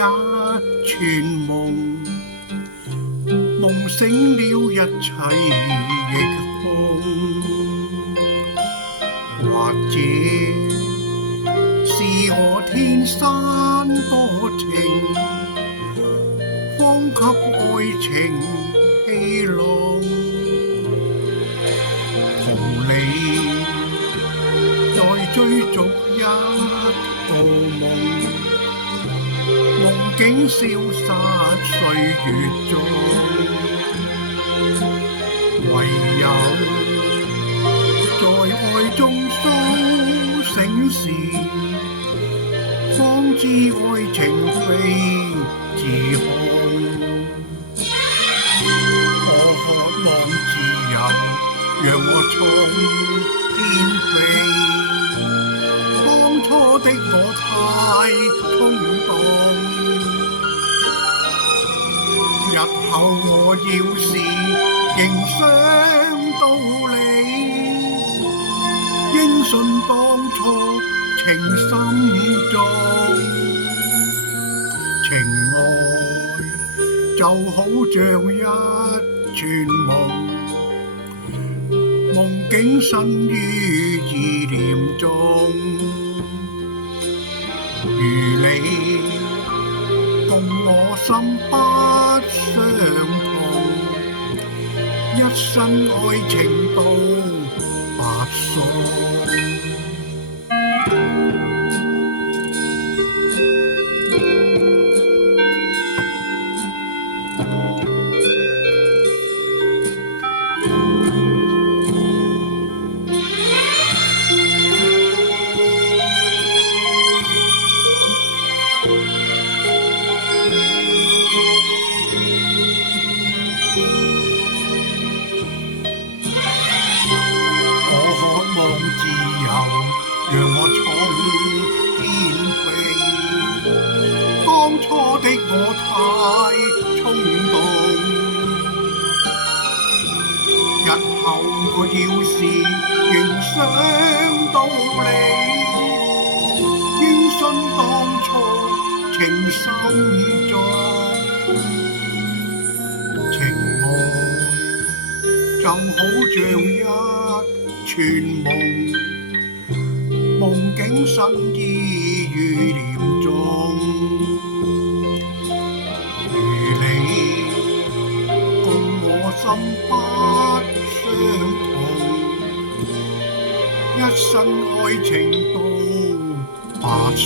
串夢，夢醒了一切亦空，或者是我天生多情，方給愛情戲弄，同你再追逐一個夢，夢境消失歲月中，唯有在愛中甦醒時，方知愛情非自控。我渴望自由，讓我衝天飛。當初的我太衝動，日後我要是仍想到你，應信當初情深重，情愛就好像一串夢，夢境身於意念中，如你共我心不相同，一生愛情到白首。自由，讓我衝天飛。當初的我太衝動，日後我要是仍想到你，應信當初情深重，情愛就好像一串夢，夢境身於意念中，如你共我心不相同，一生愛情到白首。